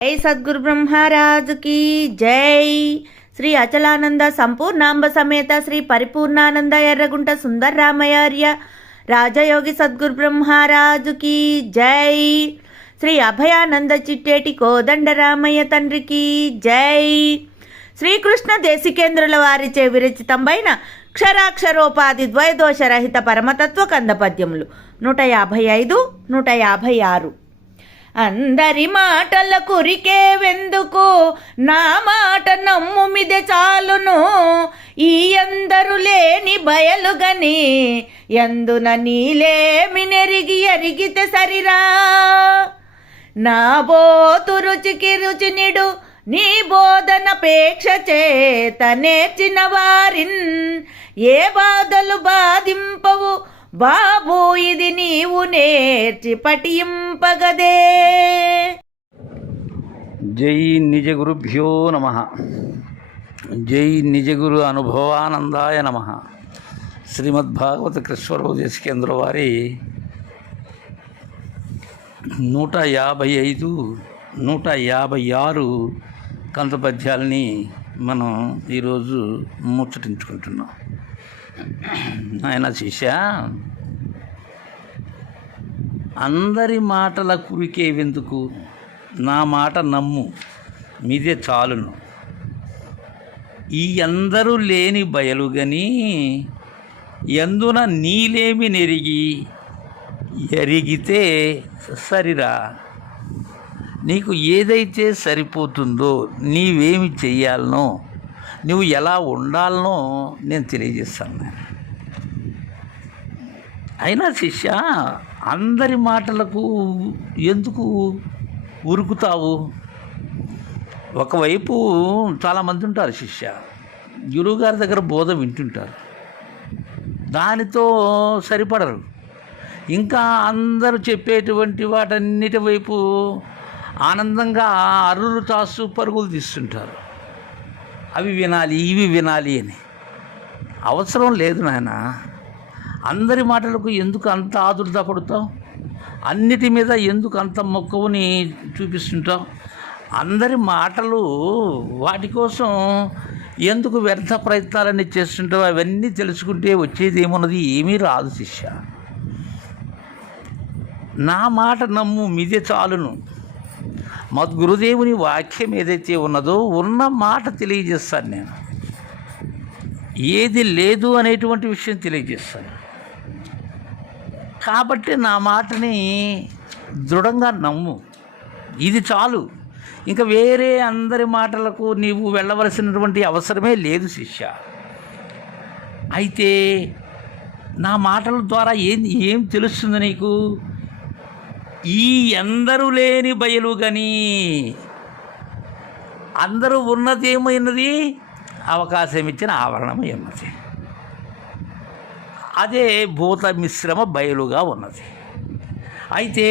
జై సద్గురు బ్రహ్మరాజు की జై. శ్రీ అచలానంద సంపూర్ణాంబ సమేత శ్రీ పరిపూర్ణానంద ఎర్రగుంట సుందర్రామయార్య రాజయోగి సద్గురు బ్రహ్మరాజు की జై. శ్రీ అభయానంద చిట్టేటి కోదండరామయ్య తండ్రికి జై. శ్రీకృష్ణ దేశికేంద్రుల వారిచే విరచితంబైన క్షరాక్షరోపాధి ద్వయదోషరహిత పరమతత్వ కందపద్యములు 155, 156. అందరి మాటల కురికే వెందుకు, నా మాట నమ్ముమిదే చాలును. ఈ అందరు లేని బయలుగని, ఎందున నీలేమి నెరిగి ఎరిగితే సరిరా. నా బోతు రుచికి రుచినిడు, నీ బోధనపేక్ష చేత నేర్చిన వారిన్ ఏ బాధలు బాధింపవు బాబు, ఇది నీవు నేర్చి పఠింపగదే. జై నిజ గురుభ్యో నమ. జై నిజ గురు అనుభవానందాయ నమ. శ్రీమద్భాగవత కృష్ణరావు దేశికేంద్ర వారి 155, 156 కంతపద్యాలని మనం ఈరోజు ముచ్చటించుకుంటున్నాం. ఆయన శిష్య, అందరి మాటల కురికే వెందుకు, నా మాట నమ్ము మీదే చాలును. ఈ అందరూ లేని బయలుగని, ఎందున నీలేమి నెరిగి ఎరిగితే సరిరా. నీకు ఏదైతే సరిపోతుందో, నీవేమి చెయ్యాలనో, నువ్వు ఎలా ఉండాలనో నేను తెలియజేస్తాను. అయినా శిష్య, అందరి మాటలకు ఎందుకు ఉరుకుతావు? ఒకవైపు చాలామంది ఉంటారు శిష్య, గురువుగారి దగ్గర బోధ వింటుంటారు, దానితో సరిపడరు. ఇంకా అందరూ చెప్పేటువంటి వాటన్నిటి వైపు ఆనందంగా అర్రులు చాస్తూ పరుగులు తీస్తుంటారు. అవి వినాలి, ఇవి వినాలి అని. అవసరం లేదు నాయన. అందరి మాటలకు ఎందుకు అంత ఆదుర్దా పడుతావు? అన్నిటి మీద ఎందుకు అంత మక్కువని చూపిస్తుంటావు? అందరి మాటలు, వాటి కోసం ఎందుకు వ్యర్థ ప్రయత్నాలన్నీ చేస్తుంటావు? అవన్నీ తెలుసుకుంటే వచ్చేది ఏమున్నది? ఏమీ రాదు శిష్య. నా మాట నమ్ము మీదే చాలును. మద్గురుదేవుని వాక్యం ఏదైతే ఉన్నదో, ఉన్న మాట తెలియజేస్తాను నేను. ఏది లేదు అనేటువంటి విషయం తెలియజేస్తాను. కాబట్టి నా మాటని దృఢంగా నమ్ము, ఇది చాలు. ఇంకా వేరే అందరి మాటలకు నీవు వెళ్ళవలసినటువంటి అవసరమే లేదు శిష్య. అయితే నా మాటల ద్వారా ఏం తెలుస్తుంది నీకు? ఈ అందరూ లేని బయలుగని, అందరూ ఉన్నది ఏమైనది? అవకాశం ఇచ్చిన ఆవరణమై ఉన్నది. అదే భూత మిశ్రమ బయలుగా ఉన్నది. అయితే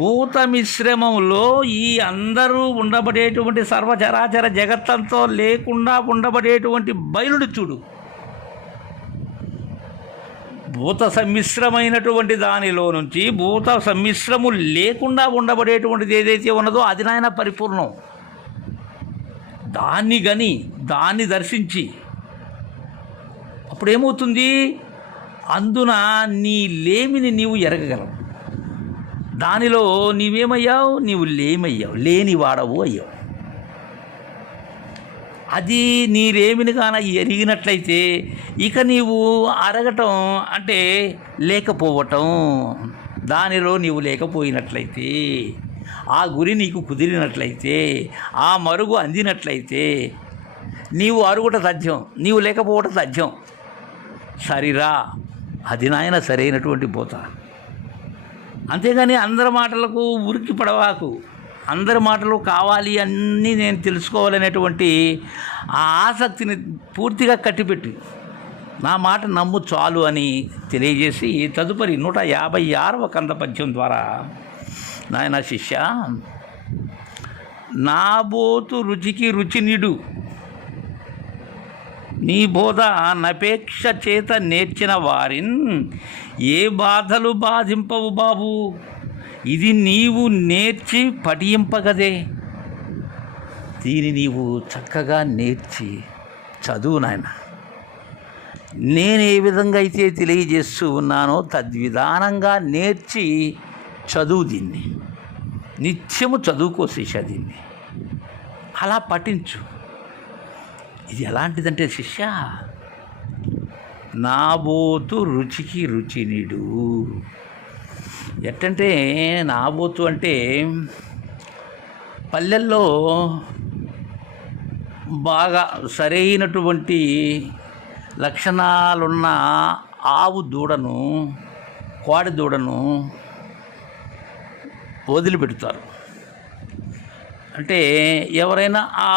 భూత మిశ్రమంలో ఈ అందరూ ఉండబడేటువంటి సర్వచరాచర జగత్తంతో లేకుండా ఉండబడేటువంటి బయలుని చూడు. భూత సమ్మిశ్రమైనటువంటి దానిలో నుంచి భూత సమ్మిశ్రము లేకుండా ఉండబడేటువంటిది ఏదైతే ఉన్నదో అది నాయన పరిపూర్ణం. దాన్ని దర్శించి అప్పుడేమవుతుంది? అందున నీ లేమిని నీవు ఎరగగలవు. దానిలో నీవేమయ్యావు? నీవు లేనివాడవు అయ్యావు. అది నీరేమిని కాన ఎరిగినట్లయితే ఇక నీవు అరగటం అంటే లేకపోవటం. దానిలో నీవు లేకపోయినట్లయితే, ఆ గురి నీకు కుదిరినట్లయితే, ఆ మరుగు అందినట్లయితే నీవు అరుగుట తథ్యం, నీవు లేకపోవటం తథ్యం. సరిరా, అది నాయన సరైనటువంటి బోధ. అంతేగాని అందరి మాటలకు ఉరికి పడవాకు. అందరి మాటలు కావాలి అన్నీ నేను తెలుసుకోవాలనేటువంటి ఆ ఆసక్తిని పూర్తిగా కట్టిపెట్టి నా మాట నమ్ము చాలు అని తెలియజేసి తదుపరి 156వ కందపద్యం ద్వారా, నాయన శిష్య, నా బోతు రుచికి రుచినిడు, నీ బోధ నపేక్ష చేత నేర్చిన వారిన్ ఏ బాధలు బాధింపవు బాబు, ఇది నీవు నేర్చి పఠింపగదే. దీని నీవు చక్కగా నేర్చి చదువు నాయన. నేను ఏ విధంగా అయితే తెలియజేస్తూ ఉన్నానో తద్విధానంగా నేర్చి చదువు. దీన్ని నిత్యము చదువుకో శిష్య, దీన్ని అలా పఠించు. ఇది ఎలాంటిదంటే శిష్య, నాబోతు రుచికి రుచినిడు. ఎట్టంటే నాబోతు అంటే పల్లెల్లో బాగా సరైనటువంటి లక్షణాలున్న ఆవు దూడను, కోడి దూడను వదిలిపెడతారు. అంటే ఎవరైనా ఆ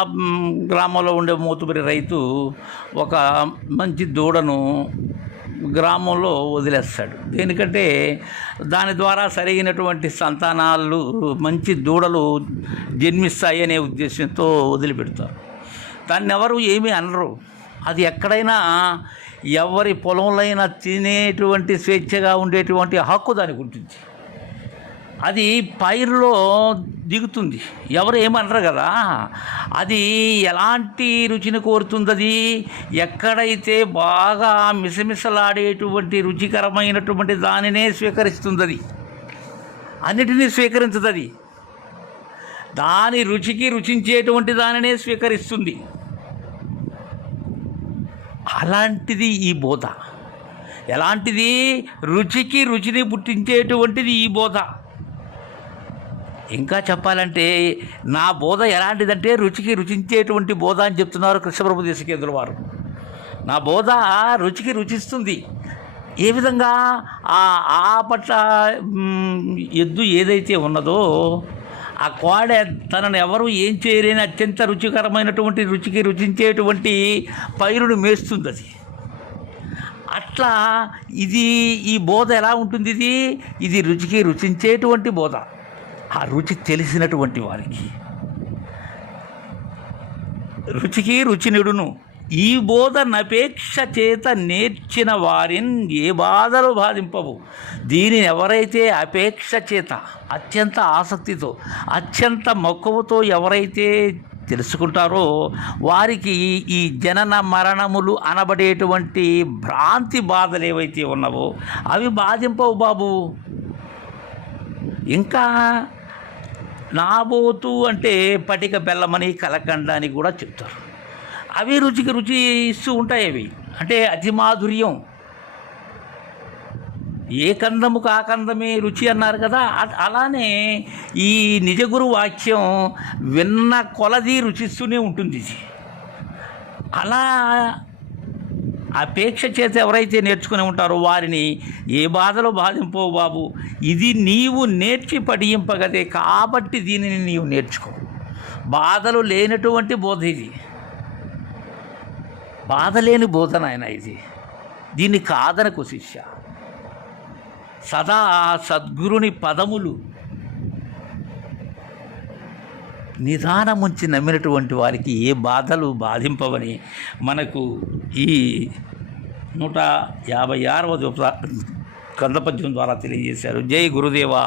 గ్రామంలో ఉండే మోతుబరి రైతు ఒక మంచి దూడను గ్రామంలో వదిలేస్తాడు. దేనికంటే దాని ద్వారా సరైనటువంటి సంతానాలు, మంచి దూడలు జన్మిస్తాయి అనే ఉద్దేశంతో వదిలిపెడతారు. దాన్ని ఎవరు ఏమీ అనరు. అది ఎక్కడైనా ఎవరి పొలంలో తినేటువంటి స్వేచ్ఛగా ఉండేటువంటి హక్కు దానికి ఉంటుంది. అది పైరులో దిగుతుంది, ఎవరు ఏమనరు కదా. అది ఎలాంటి రుచిని కోరుతుంది? అది ఎక్కడైతే బాగా మిసమిసలాడేటువంటి రుచికరమైనటువంటి దానినే స్వీకరిస్తుంది. అది అన్నిటినీ స్వీకరించదు. అది దాని రుచికి రుచించేటువంటి దానినే స్వీకరిస్తుంది. అలాంటిది ఈ బోధ. ఎలాంటిది? రుచికి రుచిని పుట్టించేటువంటిది ఈ బోధ. ఇంకా చెప్పాలంటే నా బోధ ఎలాంటిదంటే రుచికి రుచించేటువంటి బోధ అని చెప్తున్నారు కృష్ణప్రభు దేశికేంద్రుల వారు. నా బోధ రుచికి రుచిస్తుంది. ఏ విధంగా? ఆ పట్ల ఎద్దు ఏదైతే ఉన్నదో ఆ కోడె తనను ఎవరు ఏం చేయలేని అత్యంత రుచికరమైనటువంటి రుచికి రుచించేటువంటి పైరును మేస్తుంది. అది అట్లా ఈ బోధ ఎలా ఉంటుంది? ఇది రుచికి రుచించేటువంటి బోధ. ఆ రుచి తెలిసినటువంటి వారికి రుచికి రుచినిడును. ఈ బోధ నపేక్ష చేత నేర్చిన వారిని ఏ బాధలు బాధింపవు. దీనిని ఎవరైతే అపేక్ష చేత, అత్యంత ఆసక్తితో, అత్యంత మక్కువతో ఎవరైతే తెలుసుకుంటారో వారికి ఈ జనన మరణములు అనబడేటువంటి భ్రాంతి బాధలు ఏవైతే ఉన్నావో అవి బాధింపవు బాబు. ఇంకా నాబోతు అంటే పటిక బెల్లమని, కలకండ అని కూడా చెప్తారు. అవి రుచికి రుచి ఇస్తూ ఉంటాయి. అవి అంటే అతి మాధుర్యం. ఏ కందముకు ఆ కందమే రుచి అన్నారు కదా. అలానే ఈ నిజగురు వాక్యం విన్న కొలది రుచిస్తూనే ఉంటుంది. అలా అపేక్ష చేత ఎవరైతే నేర్చుకుని ఉంటారో వారిని ఏ బాధలో బాధింపవు బాబు. ఇది నీవు నేర్చి పఠింపగదే కాబట్టి దీనిని నీవు నేర్చుకో. బాధలు లేనటువంటి బోధ ఇది, బాధ లేని బోధన ఆయన ఇది. దీన్ని కాదనకు శిష్య. సదా సద్గురుని పదములు నిదానముంచి నమ్మినటువంటి వారికి ఏ బాధలు బాధింపవని మనకు ఈ 156వ కందపద్యం ద్వారా తెలియజేశారు. జై గురుదేవా.